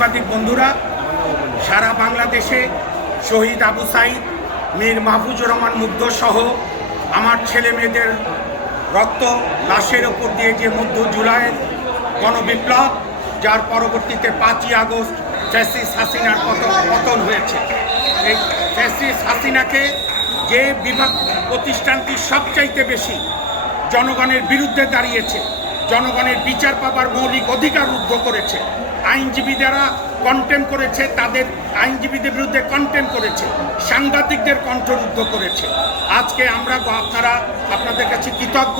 সাংবাদিক বন্ধুরা, সারা বাংলাদেশে শহীদ আবু সাইদ, মীর মাহফুজুর রহমান মুগ্ধ সহ আমার ছেলে মেয়েদের রক্ত লাশের ওপর দিয়ে যে মধ্য জুলাইয়ের গণবিপ্লব, যার পরবর্তীতে পাঁচই আগস্ট ফ্যাসিস হাসিনার পতন পতন হয়েছে। এই ফ্যাসিস হাসিনাকে যে বিভাগ প্রতিষ্ঠানটি সবচাইতে বেশি জনগণের বিরুদ্ধে দাঁড়িয়েছে, জনগণের বিচার পাবার মৌলিক অধিকার রুদ্ধ করেছে আইনজীবীদেরা কন্টেম করেছে, তাদের আইনজীবীদের বিরুদ্ধে কন্টেম করেছে সাংবাদিকদের কণ্ঠরুদ্ধ করেছে। আজকে আমরা আপনারা, আপনাদের কাছে কৃতজ্ঞ,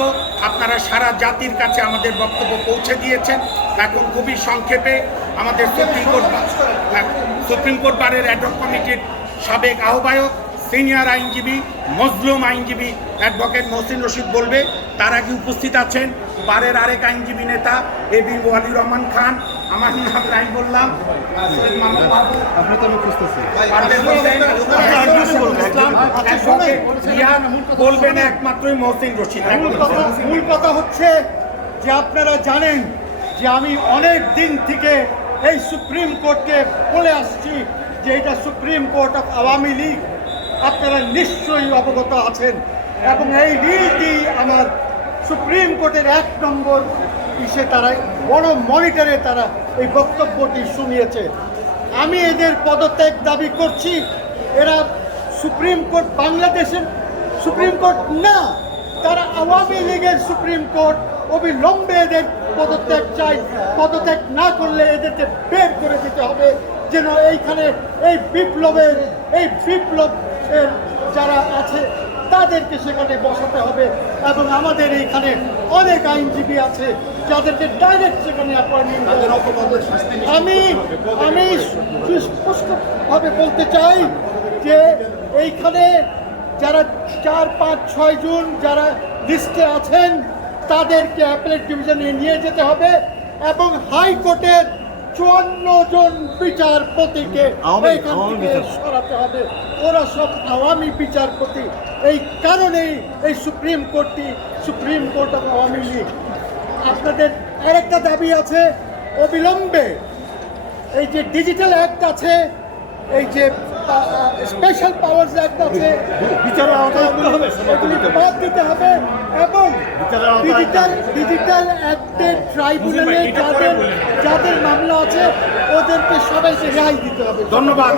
আপনারা সারা জাতির কাছে আমাদের বক্তব্য পৌঁছে দিয়েছেন। এখন খুবই সংক্ষেপে আমাদের সুপ্রিম কোর্ট সুপ্রিম কোর্ট বারের অ্যাডহক কমিটির সাবেক আহ্বায়ক সিনিয়র আইনজীবী মজলুম আইনজীবী অ্যাডভোকেট মহসিন রশিদ বলবে, তারা আগে উপস্থিত আছেন? বারের আরেক আইনজীবী নেতা এ বি ওয়ালির রহমান খান আমার নাম নাই বললাম। সৈয়দ মাহমুদ বাবু, আপনি তো আমি খুঁজতেছি। পারভেজ হোসেন, ইসলাম, অ্যাডভোকেট রিয়াদ, বলবেন একমাত্রই মহসিন রশিদ। মূল কথা মূল কথা হচ্ছে যে আপনারা জানেন যে আমি অনেক দিন থেকে এই সুপ্রিম কোর্টকে বলে আসছি যে এটা supreme court of Awami League. আপনারা নিশ্চয়ই অবগত আছেন। এবং এই বিলটি আমার সুপ্রিম কোর্টের এক নম্বর ইসে তারা বড় মনিটরে তারা এই বক্তব্যটি শুনিয়েছে। আমি এদের পদত্যাগ দাবি করছি। এরা সুপ্রিম কোর্ট বাংলাদেশের সুপ্রিম কোর্ট না, তারা আওয়ামী লীগের সুপ্রিম কোর্ট অবিলম্বে এদের পদত্যাগ চাই। পদত্যাগ না করলে এদেরকে বের করে দিতে হবে। যেন এইখানে এই বিপ্লবের এই বিপ্লবের যারা আছে, তাদেরকে সেখানে বসাতে হবে। এবং আমাদের এইখানে অনেক আইনজীবী আছে যাদেরকে ডাইরেক্ট সেখানে অ্যাপয়েন্টমেন্ট আমি আমি সুস্পষ্টভাবে বলতে চাই যে এইখানে যারা চার পাঁচ ছয় জন যারা লিস্টে আছেন তাদেরকে অ্যাপেলেট ডিভিশনে নিয়ে যেতে হবে এবং হাইকোর্টের চুয়ান্ন জন বিচারপতিকে থেকে সরাতে হবে। ওরা সব আওয়ামী বিচারপতি। এই কারণেই এই supreme কোর্টটি supreme court of Awami League. আপনাদের আরেকটা দাবি আছে অবিলম্বে এই যে ডিজিটাল অ্যাক্ট আছে এই যে স্পেশাল পাওয়ার্স অ্যাক্ট আছে। বিচারের আওতায় আনতে হবে, এগুলি বাদ দিতে হবে এবং ডিজিটাল ডিজিটাল অ্যাক্টের ট্রাইব্যুনালে যাদের যাদের মামলা আছে ওদেরকে সবাইকে রায় দিতে হবে। ধন্যবাদ।